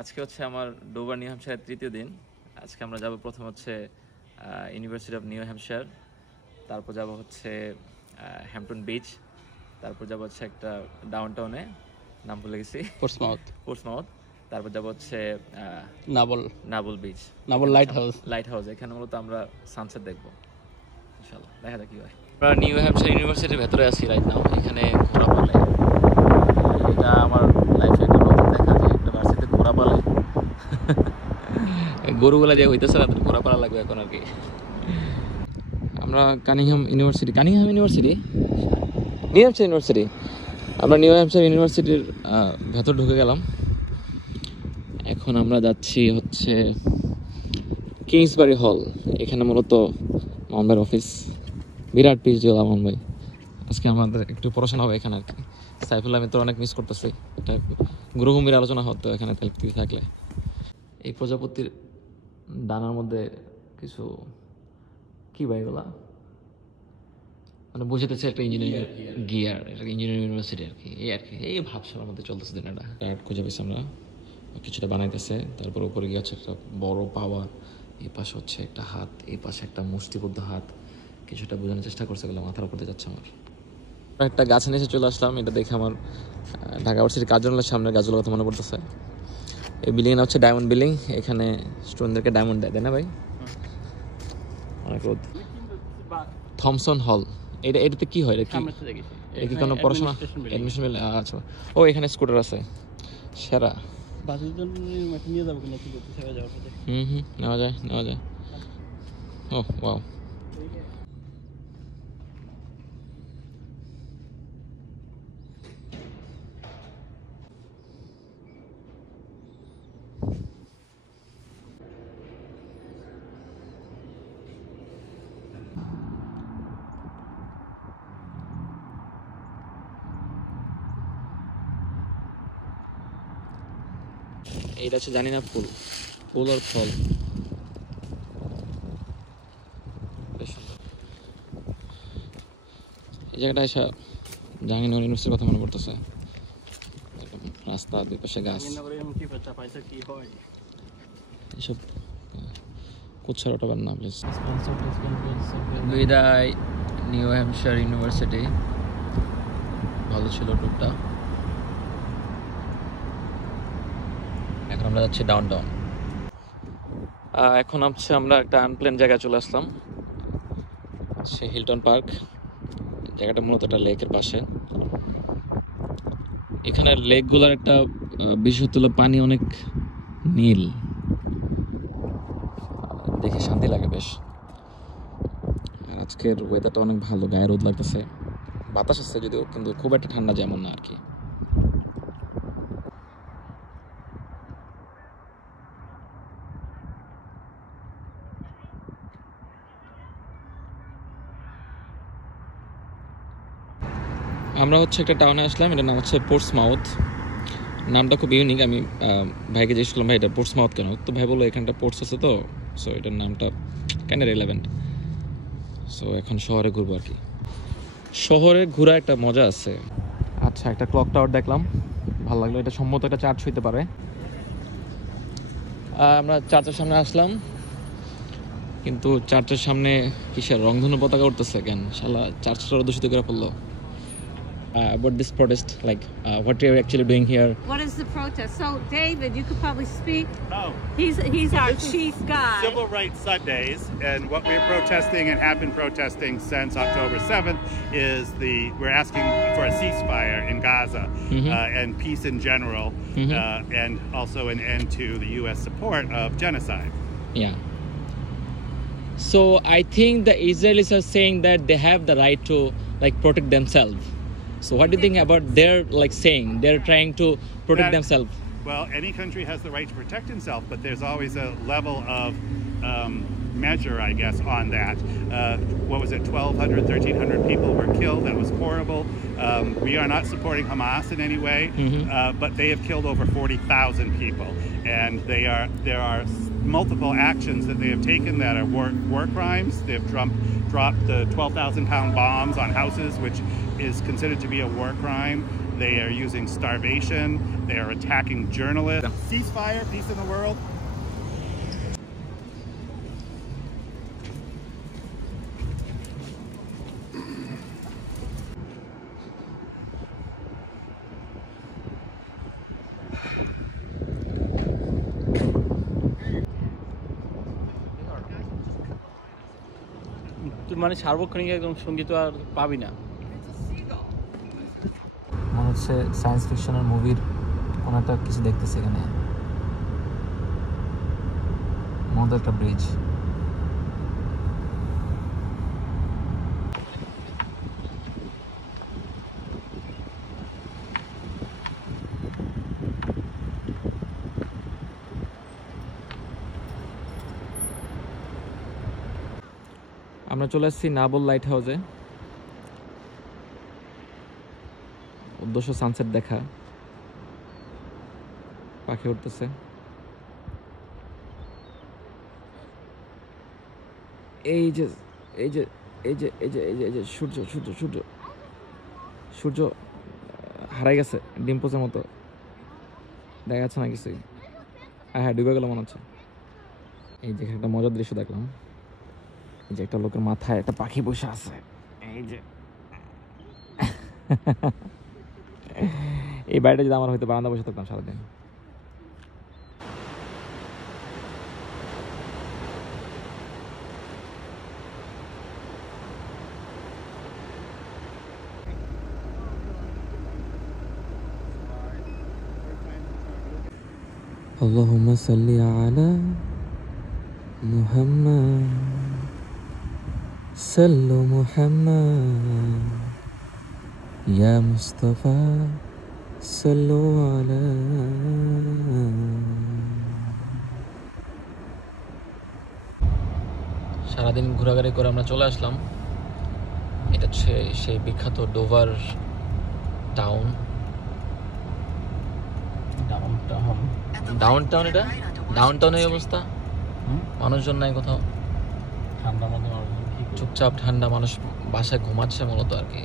আজকে হচ্ছে আমার ডোভার নিউ হ্যাম্পশায়ারের তৃতীয় দিন। আজকে আমরা যাব প্রথম হচ্ছে ইউনিভার্সিটি অফ নিউ হ্যাম্পশায়ার, তারপর যাব হচ্ছে হ্যাম্পটন বিচ, তারপর যাব হচ্ছে একটা ডাউনটাউনে, নাম ভুলে গেছি, পোর্টসমাউথ। তারপর যাব হচ্ছে নাবল বিচ, নাবল লাইট হাউস। এখানে মূলত আমরা সানসেট দেখবো ইনশাল্লাহ। দেখা যাক কি হয়। আমরা নিউ হ্যাম্পশায়ার ইউনিভার্সিটির ভেতরে আছি রাইট নাও। এখানে ঘোড়া পালে, এটা আমার লাইফে একটা নতুন দেখা, যে একটা ভার্সিটিতে ঘোড়া পালে। গরুগুলা যে হইতেছে না, ঘোড়া পালা লাগবে এখন আর কি। আমরা কানিংহাম ইউনিভার্সিটি আমরা নিউ হ্যাম্পশায়ার ইউনিভার্সিটির ভেতর ঢুকে গেলাম। এখন আমরা যাচ্ছি হচ্ছে কিংসবারি হল। এখানে মূলত মামলার অফিস, বিরাট পিস দিল আমন ভাই। আজকে আমাদের একটু পড়াশোনা হবে এখানে আর কি। সাইফুল্লাহ আমি তো অনেক মিস করতেছি, এটা গৃহভূমির আলোচনা হতো এখানে থাকলে। এই প্রজাপতির ডানার মধ্যে কিছু কি ভাই এগুলা, মানে বুঝাতেছে একটা ইঞ্জিনিয়ারিং গিয়ার, এটা ইঞ্জিনিয়ারিং ইউনিভার্সিটি আর কি। এই ভাবসার মধ্যে চলতেছে দিনটা। কার্ড খুঁজে পেয়েছি আমরা, কিছুটা বানাইতেছে। তারপর উপরে গিয়ে হচ্ছে একটা বড় পাওয়া, এই পাশে হচ্ছে একটা হাত, এই পাশে একটা মুষ্টিবদ্ধ হাত। কিছুটা বোঝানোর চেষ্টা করছে, গেলে মাথার উপরে যাচ্ছে আমার। একটা গাছ নিচে চলে আসলাম, এটা দেখে আমার ঢাকা ইউনিভার্সিটির কার্যালয়ের সামনের গাছগুলোর কথা মনে পড়তেছে। এই বিল্ডিং হচ্ছে ডায়মন্ড বিল্ডিং, এখানে স্টুডেন্টদেরকে ডায়মন্ড দেয়, তাই না ভাই? অনেক রোদ। থমসন হল, এটাতে কি হয়? এটা কি কোনো পড়াশোনা অ্যাডমিশন? আচ্ছা, ও এখানে স্কুটার আছে, সেরা। নেওয়া যায়। ও ওয়াও। এটা হচ্ছে জানি না ফুল আর ফল। এই জায়গাটা এসে জাহাঙ্গীরনগর ইউনিভার্সিটির কথা মনে পড়তেছে। রাস্তা, দুই পাশে গাছ, এসব কুচ্ছার ওঠাবার না প্লিজ। বিদায় নিউ হ্যাম্পশায়ার ইউনিভার্সিটি, ভালো ছিল টুরটা। এখন আমরা যাচ্ছি ডাউনটাউন। এখন হচ্ছে আমরা একটা আনপ্ল্যান জায়গায় চলে আসলাম, সে হিলটন পার্ক। জায়গাটা মূলত একটা লেকের পাশে। এখানে লেকগুলোর একটা বিশেষত্ব হলো পানি অনেক নীল, দেখে শান্তি লাগে বেশ। আজকের ওয়েদারটা অনেক ভালো, গায়ে রোদ লাগতেছে, বাতাস আসছে যদিও, কিন্তু খুব একটা ঠান্ডা যেমন না আর কি। আমরা হচ্ছে একটা টাউনে আসলাম, এটার নাম হচ্ছে পোর্টসমাউথ। নামটা খুব ইউনিক। আমি ভাইকে জিজ্ঞেস করলাম, ভাই এটা পোর্টসমাউথ কেন? তো ভাই বললো এখানটা পোর্টস আছে তো, সো এটার নামটা কেন রিলেভেন্ট। সো এখন শহরে ঘুরবো আর কি। শহরে ঘোরা একটা মজা আছে। আচ্ছা, একটা ক্লক টাওয়ার দেখলাম, ভালো লাগলো। এটা সম্ভবত একটা চার্চ হইতে পারে। আমরা চার্চের সামনে আসলাম, কিন্তু চার্চের সামনে কিসের রংধনু পতাকা উঠতেছে কেন? শালা চার্চটা দূষিত করে পড়লো। About this protest, like what we are actually doing here. What is the protest? So, David, you could probably speak. Oh. He's our chief guy. Civil Rights Sundays, and what we're protesting and have been protesting since October 7th is we're asking for a ceasefire in Gaza and peace in general, and also an end to the U.S. support of genocide. Yeah. So I think the Israelis are saying that they have the right to like protect themselves. So what do you think about their like saying they're trying to protect themselves? Well, any country has the right to protect itself, but there's always a level of measure, I guess, on that. What was it, 1,200, 1,300 people were killed. That was horrible. We are not supporting Hamas in any way, but they have killed over 40,000 people. And there are multiple actions that they have taken that are war crimes. They've dropped the 12,000-pound bombs on houses, which is considered to be a war crime. They are using starvation. They are attacking journalists. Ceasefire, peace in the world. মানে সার্বক্ষণিক একদম সঙ্গীত আর পাবি না। মনে হচ্ছে science ফিকশনের মুভির কোনো একটা কিছু দেখতেছে এখানে। মতো একটা ব্রিজ। আমরা চলে আসছি নাবল লাইট হাউসে। উদ্দেশ্য সানসেট দেখা, পাখি উঠতেছে। এই যে এই যে এই যে এই যে এই যে এই যে সূর্য সূর্য সূর্য সূর্য হারাই গেছে ডিম পোচের মতো, দেখা যাচ্ছে না কিছুই। হ্যাঁ ডুবে গেল মনে হচ্ছে। এই যে একটা মজার দৃশ্য দেখলাম, এই যে একটা লোকের মাথায় একটা পাখি বসে আছে। এই যে এই বাড়িটা যদি আমার হয়তো বারান্দা বসে থাকতাম সারাদিন। আল্লাহুম্মা সাল্লি আলা মুহাম্মাদ সাল্লু মুহাম্মাদ ইয়া মুস্তাফা সাল্লু আলা। সারাদিন ঘোরাঘুরি করে আমরা চলে আসলাম। এটা হচ্ছে সেই বিখ্যাত ডোভার টাউন। ডাউন টাউন এটা ডাউন টাউনের অবস্থা, মানুষজন নাই কোথাও, ঠান্ডার মধ্যে চুপচাপ ঠান্ডা, মানুষ বাসায় ঘুমাচ্ছে মূলত আর কি।